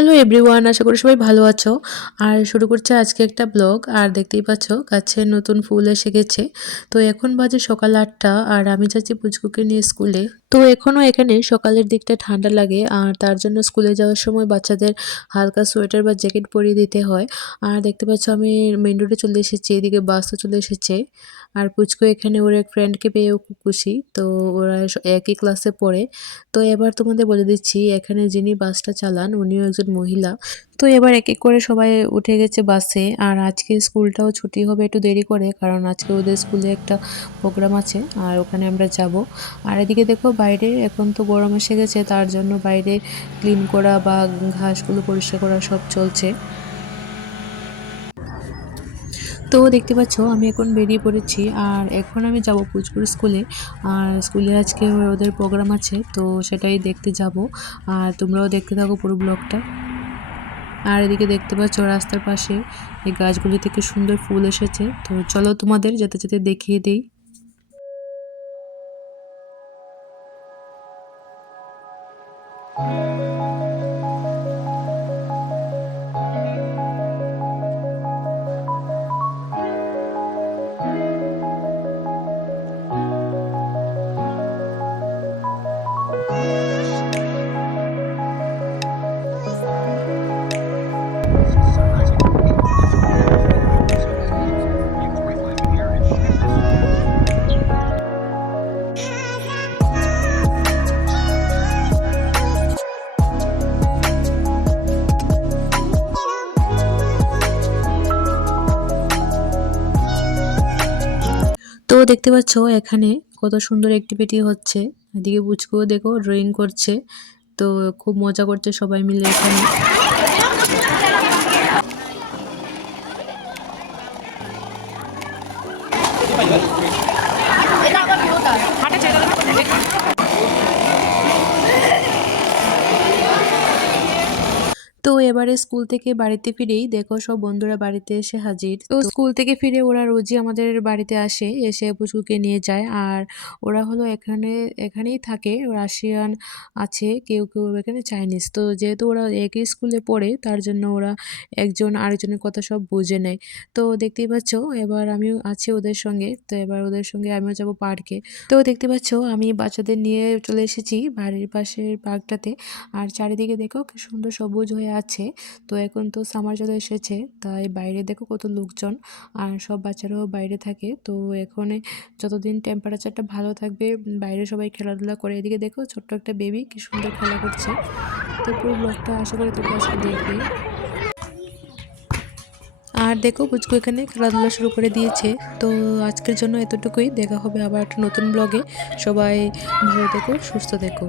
Hello everyone, আশা করি সবাই ভালো আছো। আর শুরু করছে আজকে একটা ব্লগ। আর দেখতেই পাচ্ছ গাছে নতুন ফুল এসে গেছে। তো এখন বাজে সকাল ৮টা আর আমি যাচ্ছি পুচকুকে নিয়ে স্কুলে। তো এখনও এখানে সকালের দিকটা ঠান্ডা লাগে আর তার জন্য স্কুলে যাওয়ার সময় বাচ্চাদের হালকা সোয়েটার বা জ্যাকেট পরিয়ে দিতে হয়। আর দেখতে পাচ্ছ আমি মেন রোডে চলে এসেছি, এদিকে বাসও চলে এসেছে। আর পুচকু এখানে ওর এক ফ্রেন্ডকে পেয়েও খুব খুশি। তো ওরা একই ক্লাসে পড়ে। তো এবার তোমাদের বলে দিচ্ছি, এখানে যিনি বাসটা চালান উনিও একজন মহিলা। তো এবার এক এক করে সবাই উঠে গেছে বাসে। আর আজকে স্কুলটাও ছুটি হবে একটু দেরি করে, কারণ আজকে ওদের স্কুলে একটা প্রোগ্রাম আছে আর ওখানে আমরা যাব। আর এদিকে দেখো বাইরে এখন তো গরম এসে গেছে, তার জন্য বাইরে ক্লিন করা বা ঘাসগুলো পরিষ্কার করা সব চলছে। তো দেখতে পাচ্ছ আমি এখন বেরিয়ে পড়েছি আর এখন আমি যাব পুচকুর স্কুলে। আর স্কুলে আজকে ওদের প্রোগ্রাম আছে, তো সেটাই দেখতে যাব। আর তোমরাও দেখতে থাকো পুরো ব্লগটা। আর এদিকে দেখতে পাচ্ছ রাস্তার পাশে এই গাছগুলি থেকে সুন্দর ফুল এসেছে। তো চলো তোমাদের যেতে যেতে দেখিয়ে দিই। তো দেখতে পাচ্ছ এখানে কত সুন্দর অ্যাক্টিভিটি হচ্ছে। এদিকে পুচকুও দেখো ড্রয়িং করছে। তো খুব মজা করছে সবাই মিলে এখানে। তো এবারে স্কুল থেকে বাড়িতে ফিরেই দেখো সব বন্ধুরা বাড়িতে এসে হাজির। তো স্কুল থেকে ফিরে ওরা রোজই আমাদের বাড়িতে আসে, এসে পুচকুকে নিয়ে যায়। আর ওরা হলো এখানেই থাকে, রাশিয়ান আছে, কেউ কেউ এখানে চাইনিজ। তো যেহেতু ওরা একই স্কুলে পড়ে, তার জন্য ওরা একজন আরেকজনের কথা সব বুঝে নেয়। তো দেখতেই পাচ্ছ এবার আমিও আছি ওদের সঙ্গে। তো এবার ওদের সঙ্গে আমিও যাব পার্কে। তো দেখতে পাচ্ছ আমি বাচ্চাদের নিয়ে চলে এসেছি বাড়ির পাশের পার্কটাতে। আর চারিদিকে দেখো কি সুন্দর সবুজ হয়ে আছে। তো এখন তো সামার চলে এসেছে, তাই বাইরে দেখো কত লোকজন। আর সব বাচ্চারাও বাইরে থাকে। তো এখন যতদিন টেম্পারেচারটা ভালো থাকবে বাইরে সবাই খেলাধুলা করে। এদিকে দেখো ছোট্ট একটা বেবি কি সুন্দর খেলা করছে। তো পুরো ব্লগটা আশা করি তোমরা আজকে দেখবে। আর দেখো পুচকু এখানে খেলাধুলা শুরু করে দিয়েছে। তো আজকের জন্য এতটুকুই, দেখা হবে আবার একটা নতুন ব্লগে। সবাই ভালো থেকো, সুস্থ থেকো।